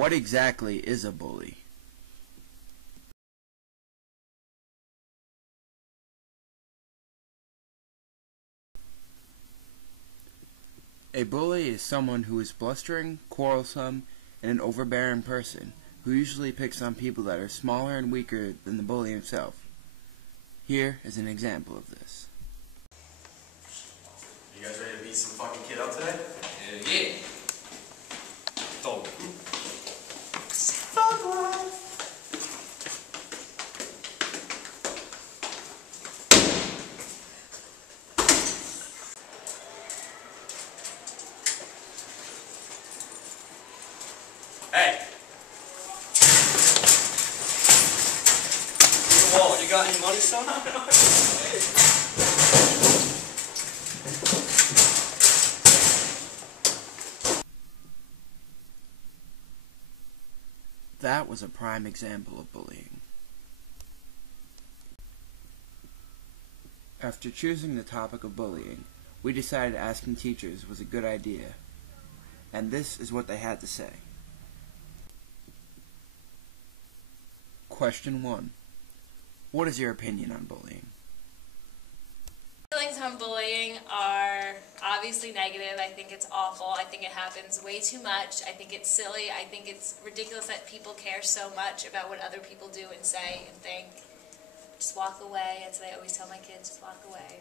What exactly is a bully? A bully is someone who is blustering, quarrelsome, and an overbearing person who usually picks on people that are smaller and weaker than the bully himself. Here is an example of this. You guys ready to beat some fucking kid up today? Yeah. Told me. Hey! Whoa, you got any money, son? That was a prime example of bullying. After choosing the topic of bullying, we decided asking teachers was a good idea, and this is what they had to say. Question 1. What is your opinion on bullying? Feelings on bullying are obviously negative. I think it's awful. I think it happens way too much. I think it's silly. I think it's ridiculous that people care so much about what other people do and say and think. Just walk away. That's what I always tell my kids, just walk away.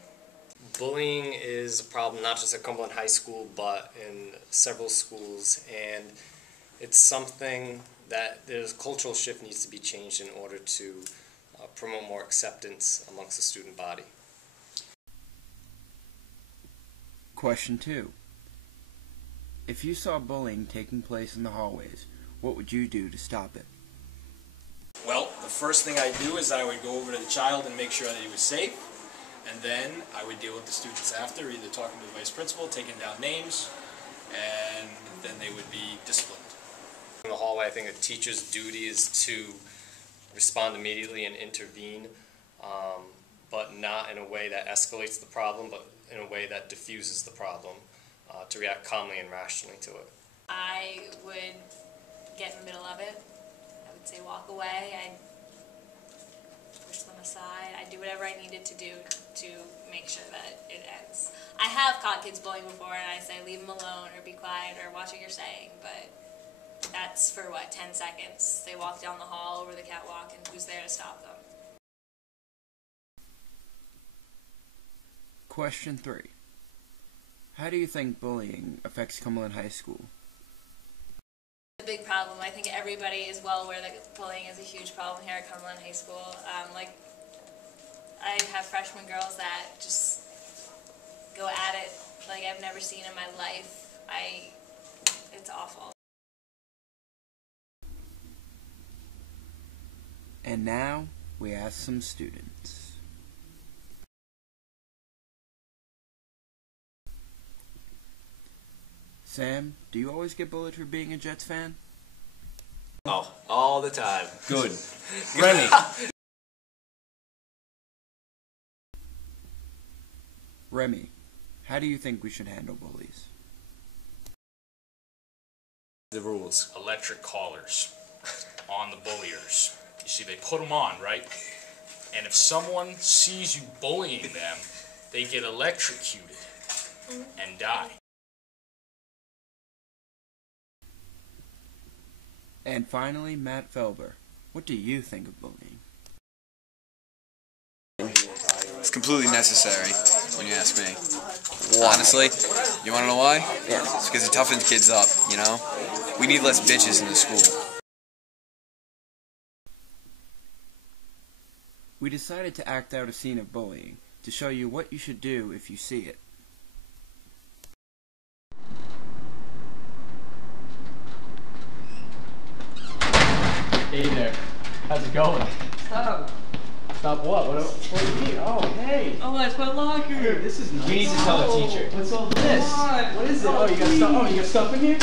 Bullying is a problem not just at Cumberland High School but in several schools, and it's something that there's a cultural shift needs to be changed in order to promote more acceptance amongst the student body. Question 2. If you saw bullying taking place in the hallways, what would you do to stop it? Well, the first thing I'd do is I would go over to the child and make sure that he was safe, and then I would deal with the students after, either talking to the vice principal, taking down names, and then they would be disciplined. In the hallway, I think a teacher's duty is to respond immediately and intervene, but not in a way that escalates the problem, but in a way that diffuses the problem, to react calmly and rationally to it. I would get in the middle of it. I would say walk away. I'd push them aside. I'd do whatever I needed to do to make sure that it ends. I have caught kids bullying before, and I say leave them alone or be quiet or watch what you're saying, but that's for, 10 seconds. They walk down the hall over the catwalk, and who's there to stop them? Question 3. How do you think bullying affects Cumberland High School? It's a big problem. I think everybody is well aware that bullying is a huge problem here at Cumberland High School. I have freshman girls that just go at it like I've never seen in my life. It's awful. And now, we ask some students. Sam, do you always get bullied for being a Jets fan? Oh, all the time. Good. Remy. Remy, how do you think we should handle bullies? The rules. Electric collars on the bulliers. You see, they put them on, right? And if someone sees you bullying them, they get electrocuted and die. And finally, Matt Felber, what do you think of bullying? It's completely necessary, when you ask me. Honestly, you want to know why? Yeah. It's because it toughens kids up, you know? We need less bitches in the school. We decided to act out a scene of bullying to show you what you should do if you see it. Hey there. How's it going? Stop. Stop what? What do you mean? Oh, hey. Oh, that's my locker. Hey, this is nice. We need to tell the teacher. What's all this? What is it? Oh, you got stuff. Oh, you got stuff in here?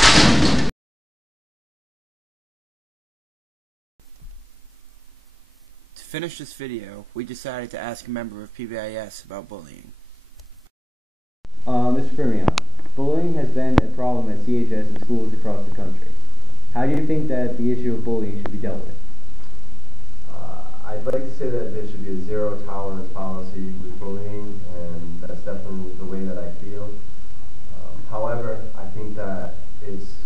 To finish this video, we decided to ask a member of PBIS about bullying. Mr. Firmino, bullying has been a problem at CHS and schools across the country. How do you think that the issue of bullying should be dealt with? I'd like to say that there should be a zero tolerance policy with bullying, and that's definitely the way that I feel. However, I think that it's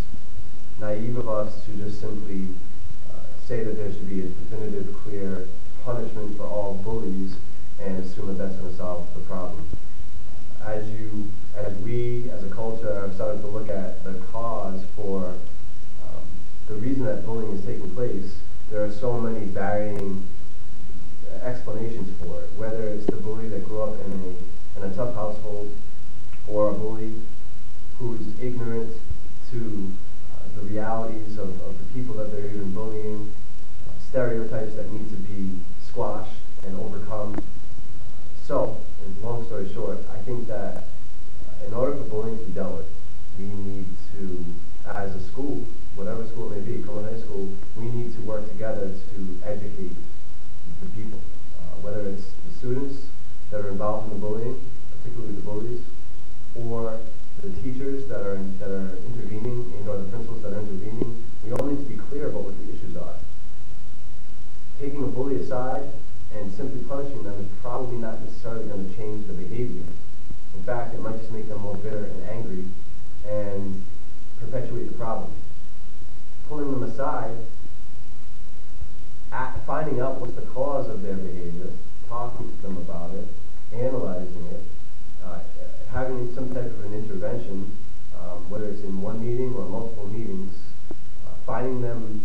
naive of us to just simply say that there should be a definitive, clear punishment for all bullies and assume that that's going to solve the problem. As we, as a culture, have started to look at the cause for the reason that bullying is taking place, there are so many varying explanations for it, whether it's the bully that grew up in a tough household, or a bully who's ignorant to the realities of the people that they're even bullying, stereotypes that need to be squashed and overcome. So, long story short, I think that in order for bullying to be dealt with, we need to, as a school, whatever school it may be, Cumberland High School, we need to work together to educate the people, whether it's the students that are involved in the bullying, particularly the bullies, or the teachers that are intervening, or the principals that are intervening. We all need to be clear about what the issues are. Taking a bully aside and simply punishing them is probably not necessarily going to change the behavior. In fact, it might just make them more bitter and angry and perpetuate the problem. Pulling them aside, finding out what's the cause of their behavior, talking to them about it, analyzing it, having some type of an intervention, whether it's in one meeting or multiple meetings, finding them